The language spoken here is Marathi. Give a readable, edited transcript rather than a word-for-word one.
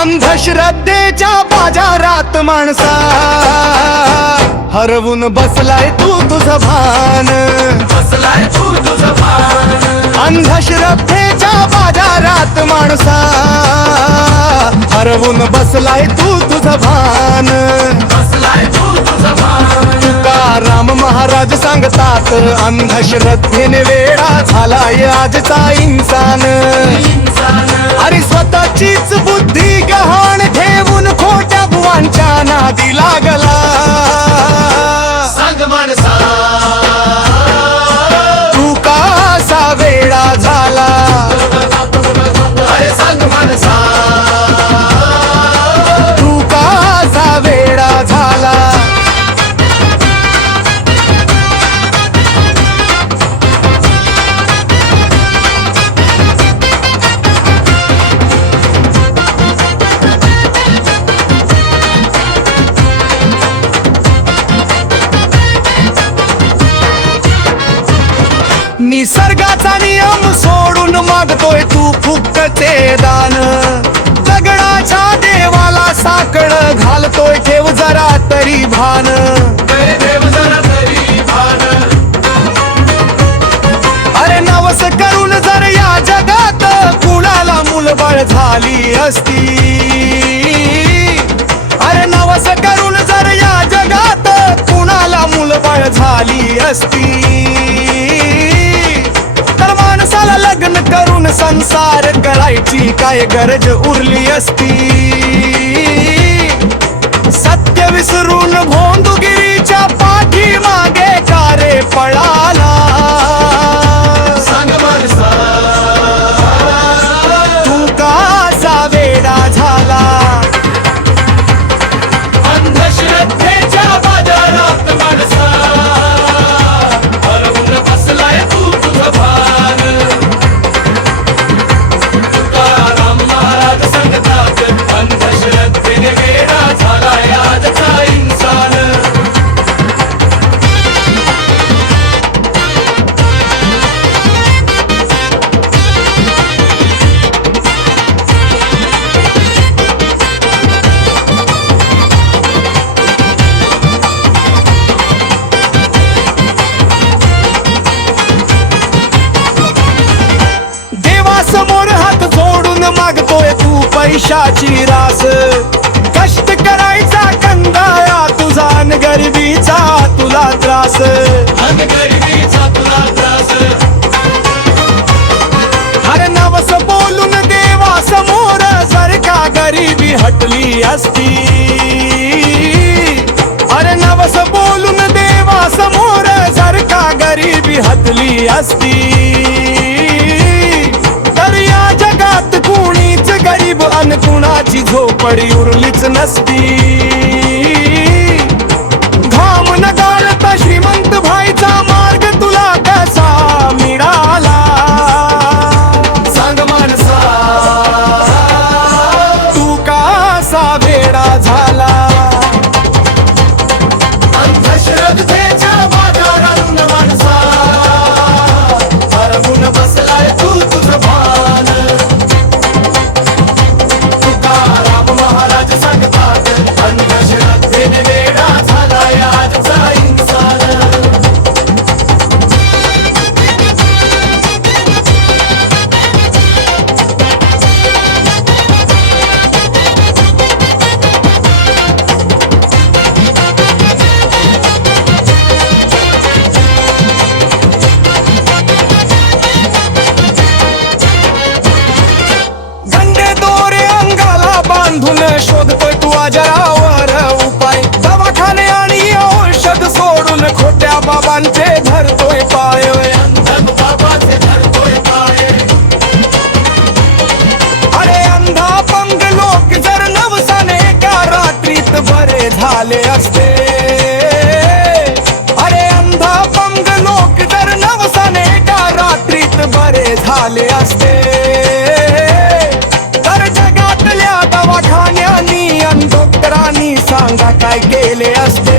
अंधश्रद्धेच्या बाजारात माणसा हरवून बसलाय तू तुझं भान, बसलाय तू तुझं भान. अंधश्रद्धेच्या बाजारात माणसा हरवून बसलाय तू तुझं भान, बसलाय तू तुझं भान. तुकाराम महाराज सांगतात अंधश्रद्धेने वेडा झालाय आजचा इंसान. अरे स्वतःचीच बुद्धी गहाण ठेवून खोट्या बुवांच्या नादी लागला. सांग माणसा तू कसा वेडा झाला, अरे सांग माणसा तू कसा वेडा झाला. निसर्गाचा नियम सोडून मागतोय तू फुकटे दान. दगडाच्या देवाला साकळ घालतोय ठेव जरा तरी भान. देव जरा तरी भान. अरे नवस करून जर या जगात कुणाला मुलबाळ झाली असती, अरे नवस करून जर या जगात कुणाला मुलबाळ झाली असती, तर माणसाला लग्न करून संसार करायची काय गरज उरली असती. सत्य विसरून भोंदूगिरीच्या पाठी मागे का रे पळाला. सांग माणसा तू कसा वेडा झाला. अंधश्रद्धेच्या बाजारात माणसा हरवून बसलाय तू तुझं भान. तुकाराम महाराज सांगतात अंधश्रद्धेने वेडा झालाय आजचा इंसान. देवासमोर हात जोडून मागतोय तू पैशाची रास. कष्ट करायचा कंटाळा तुझा अन गरिबीचा तुला त्रास. अन गरिबीचा तुला त्रास. अरे नवस बोलून देवासमोर जर का गरिबी हटली असती, अरे नवस बोलून देवासमोर जर का गरिबी हटली असती, तर या जगात कुणीच गरीब अन कुणाची झोपडी उरलीच नसती. घाम न गाळता श्रीमंत व्हायचा मार्ग तुला कसा मिळाला. सांग माणसा तू कसा वेडा झाला. अंधश्रद्धेच्या बाजारात माणसा हरवून बसलाय तू तुझं भान. तुकाराम महाराज सांगतात अंधश्रद्धेने वेडा झालाय आजचा इंसान. गंडे दोरे अंगाला बांधून शोधतोय तू आजारावर उपाय. दवाखाने आणि औषध सोडून खोट्या बाबांचे धरतोय पाय. अंधक बाबाचे धरतोय पाय. अरे अंधा पंग लोक जर नवसाने एका रात्रीत बरे झाले असते, अरे अंधा पंग लोक जर नवसाने एका रात्रीत बरे झाले असते, तर जगातल्या दवाखान्यांनी अन डॉक्टरांनी सांगा काय केले असते.